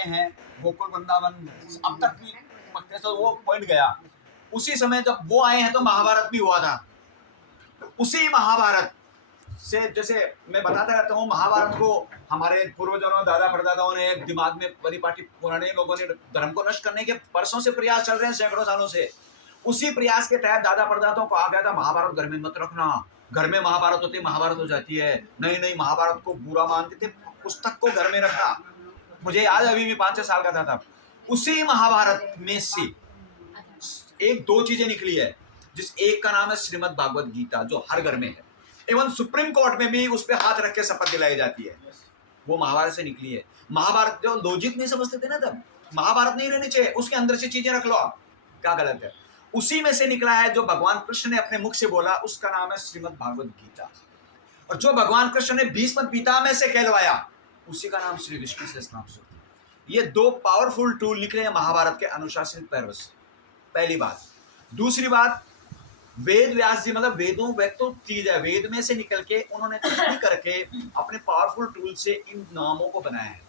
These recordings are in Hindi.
आए हैं गोकुल वृंदावन, अब तक की पत्ते से वो पॉइंट गया। उसी समय जब वो आए हैं तो महाभारत भी हुआ था। उसी महाभारत से, जैसे मैं बताता रहता हूँ, महाभारत को हमारे पूर्वजों दादा परदादाओं ने दिमाग में परिपाटी, पुराने लोगों ने धर्म को नष्ट करने के वर्षों से प्रयास चल रहे हैं, सैकड़ों सालों से। उसी प्रयास के तहत दादा परदादाओं को आ गया था महाभारत घर में मत रखना, घर में महाभारत होती महाभारत हो जाती है, नहीं नहीं महाभारत को बुरा मानते थे, पुस्तक को घर में रखना। मुझे याद है, अभी भी 5-6 साल का था तब। उसी महाभारत में से एक दो चीजें निकली है, जिस एक का नाम है श्रीमद् भागवत गीता, जो हर घर में है। एवं सुप्रीम कोर्ट में भी उस पर हाथ रख के शपथ दिलाई जाती है। वो महाभारत से निकली है। महाभारत जो लॉजिक नहीं समझते थे ना तब, महाभारत नहीं रहनी चाहिए, उसके अंदर से चीजें रख लो आप, क्या गलत है। उसी में से निकला है जो भगवान कृष्ण ने अपने मुख से बोला, उसका नाम है श्रीमद् भागवत गीता। और जो भगवान कृष्ण ने भीष्म पितामह से कहलवाया, उसी का नाम श्री विष्णु सहस्त्रनाम स्तोत्र। ये दो पावरफुल टूल निकले हैं महाभारत के अनुशासन पर्व से, पहली बात। दूसरी बात, वेद व्यास जी, मतलब वेदों वेद तो चीज है, वेद में से निकल के उन्होंने तैयारी करके अपने पावरफुल टूल से इन नामों को बनाया है।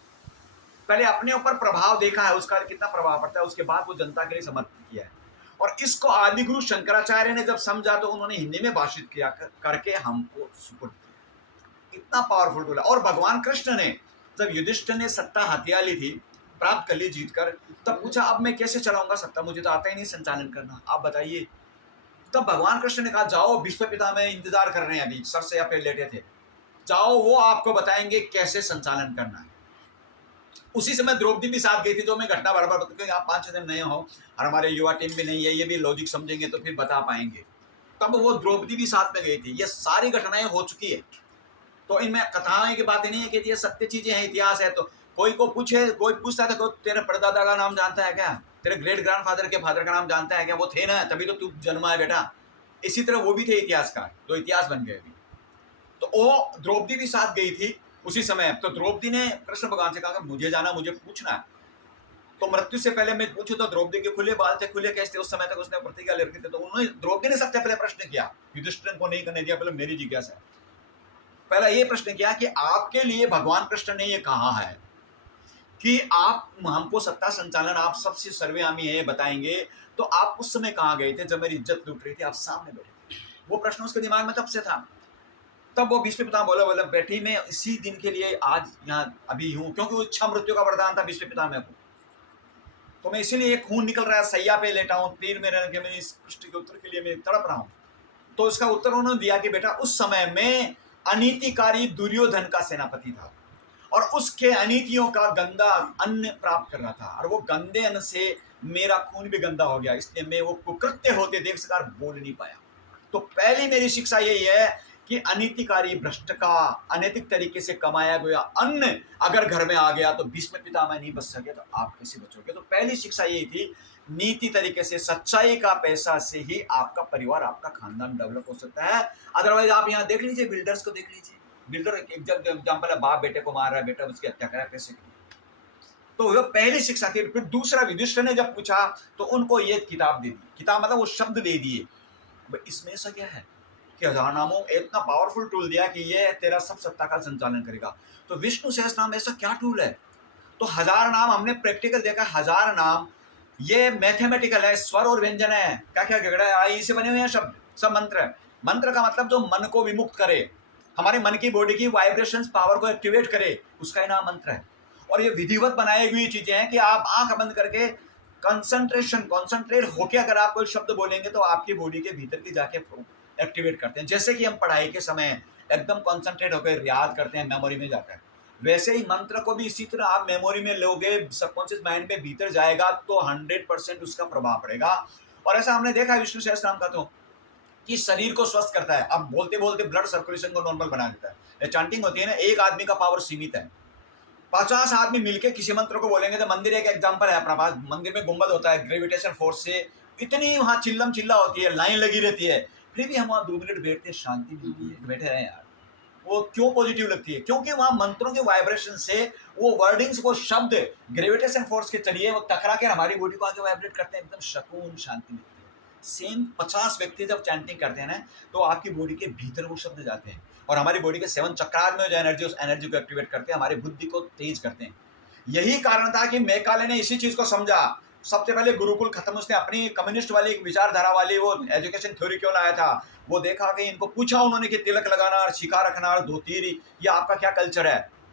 पहले अपने ऊपर प्रभाव देखा है, उसका कितना प्रभाव पड़ता है, उसके बाद वो जनता के लिए समर्पित किया है। और इसको आदि गुरु शंकराचार्य ने जब समझा तो उन्होंने हिंदी में भाषित किया करके हमको सुपुर्द किया। इतना पावरफुल टूल है। और भगवान कृष्ण ने जब युधिष्ठिर ने सत्ता हथिया ली थी, प्राप्त कर ली जीत कर, तब पूछा अब मैं कैसे चलाऊंगा सत्ता, मुझे तो आता ही नहीं संचालन करना, आप बताइए। तब भगवान कृष्ण ने कहा जाओ, विश्व पिता में इंतजार कर रहे हैं, अभी सर से पे लेटे थे, जाओ वो आपको बताएंगे कैसे संचालन करना है। उसी समय द्रौपदी भी साथ गई थी, जो मैं घटना बराबर बताऊं, क्योंकि आप 5-6 दिन नए हो और हमारे युवा टीम भी नहीं है, ये भी लॉजिक समझेंगे तो फिर बता पाएंगे। तब वो द्रौपदी भी साथ में गई थी। ये सारी घटनाएं हो चुकी है, तो इनमें कथाएं की बातें नहीं है कि ये सत्य चीजें हैं, इतिहास है। तो कोई को पूछे, कोई पूछता था तेरे परदादा का नाम जानता है क्या, तेरे ग्रेट ग्रैंडफादर के फादर का नाम जानता है क्या, वो थे ना, तभी तो तू जन्मा है बेटा। इसी तरह वो भी थे इतिहासकार, तो इतिहास बन गए अभी। तो वो द्रौपदी भी साथ गई थी उसी समय। तो द्रौपदी ने कृष्ण भगवान से कहा मुझे जाना, मुझे पूछना है, तो मृत्यु से पहले मैं पूछूं। तो द्रौपदी के खुले बाल थे, खुले केस थे, उस समय तक उसने प्रतिज्ञा ले रखी थी। तो उन्होंने, द्रौपदी ने सबसे पहले प्रश्न किया, युधिष्ठिर को नहीं करने दिया, पहले मेरी जिज्ञासा है। पहला ये प्रश्न किया कि आपके लिए भगवान कृष्ण ने ये कहा है कि आप हमको सत्ता संचालन, आप सबसे सर्वयामी है, बताएंगे, तो आप उस समय कहाँ गए थे जब मेरी इज्जत लूट रही थी, आप सामने बैठे थे। वो प्रश्न उसके दिमाग में तब से था। तब वो भीष्म पितामह बोला बैठी मैं इसी दिन के लिए आज यहाँ अभी हूँ, क्योंकि वो इच्छा मृत्यु का वरदान था भीष्म पितामह को। तो मैं इसीलिए खून निकल रहा है, सैया पे लेटा हूँ, तीर में रहने के, मेरी इस प्रश्न के उत्तर के लिए मैं तड़प रहा हूँ। तो इसका उत्तर उन्होंने दिया कि बेटा उस समय में अनीतिकारी दुर्योधन का सेनापति था, और उसके अनीतियों का गंदा अन्न प्राप्त कर रहा था, और वो गंदे अन्न से मेरा खून भी गंदा हो गया, इसलिए मैं वो कुकृत्य होते देख सकार बोल नहीं पाया। तो पहली मेरी शिक्षा यही है कि अनीतिकारी भ्रष्ट का अनैतिक तरीके से कमाया गया अन्न अगर घर में आ गया तो भीष्म पितामह नहीं बच सके, तो आप कैसे बचोगे। तो पहली शिक्षा यही थी, नीति तरीके से, सच्चाई का पैसा से ही आपका परिवार, आपका खानदान डेवलप हो सकता है। अदरवाइज आप यहाँ देख लीजिए, बिल्डर्स को देख लीजिए, बिल्डर एग्जाम्पल है, बाप बेटे को मार रहा है, बेटा उसकी हत्या करा, कैसे की। तो वो पहली शिक्षा थी। फिर दूसरा, युधिष्ठिर ने जब पूछा तो उनको ये किताब दे दी, किताब मतलब वो शब्द दे दिए, इसमें ऐसा क्या है कि 1000 नामों, इतना पावरफुल टूल दिया कि ये तेरा सब सत्ता का संचालन करेगा। तो विष्णु सहस्त्र नाम ऐसा क्या टूल है। तो 1000 नाम हमने प्रैक्टिकल देखा, 1000 नाम ये मैथमेटिकल है, स्वर और व्यंजन है, क्या क्या झगड़ा है, आई से बने हुए हैं शब्द, सब मंत्र है। मंत्र का मतलब जो मन को विमुक्त करे, हमारे मन की बॉडी की वाइब्रेशंस पावर को एक्टिवेट करे, उसका ही नाम मंत्र है। और ये विधिवत बनाई हुई चीजें हैं कि आप आंख बंद करके कॉन्सेंट्रेट होके अगर आप कोई शब्द बोलेंगे तो आपकी बॉडी के भीतर की जाके एक्टिवेट करते हैं। जैसे कि हम पढ़ाई के समय एकदम कॉन्सेंट्रेट होकर याद करते हैं, मेमोरी में जाकर, वैसे ही मंत्र को भी इसी तरह आप मेमोरी में लोगे, सबकॉन्शियस माइंड में भीतर जाएगा तो 100% उसका प्रभाव पड़ेगा। और ऐसा हमने देखा है विष्णु सहस्त्र नाम का तो, कि शरीर को स्वस्थ करता है। अब बोलते बोलते ब्लड सर्कुलेशन को नॉर्मल बना देता है। चैंटिंग होती है ना, एक आदमी का पावर सीमित है, 50 आदमी मिलके किसी मंत्र को बोलेंगे। तो मंदिर एक एग्जांपल है अपना पास, मंदिर में गुंबद होता है, ग्रेविटेशन फोर्स से इतनी वहाँ चिल्लम चिल्ला होती है, लाइन लगी रहती है, फिर भी हम वहाँ 2 मिनट बैठते हैं, शांति मिलती है, बैठे रहे यार। वो क्यों पॉजिटिव लगती है, क्योंकि वहाँ मंत्रों के वाइब्रेशन से वो वर्डिंग्स, वो शब्द ग्रेविटेशन फोर्स के चलिए वो टकरा के हमारी बॉडी को आगे वाइब्रेट करते हैं, एकदम सुकून शांति मिलती है। सेम 50 व्यक्ति जब चैंटिंग करते हैं ना, तो आपकी बॉडी के भीतर वो शब्द जाते हैं और हमारी बॉडी के 7 चक्रार में जो एनर्जी, उस एनर्जी को एक्टिवेट करते हैं, हमारी बुद्धि को तेज करते हैं। यही कारण था कि मैकाले ने इसी चीज को समझा। सबसे पहले गुरुकुल खत्म, उसने अपनी कम्युनिस्ट वाली विचारधारा वाली वो एजुकेशन थ्योरी क्यों लाया था। वो देखा कि इनको पूछा उन्होंने कि तिलक लगाना और शिखा रखना और धोती, ये आपका क्या कल्चर है।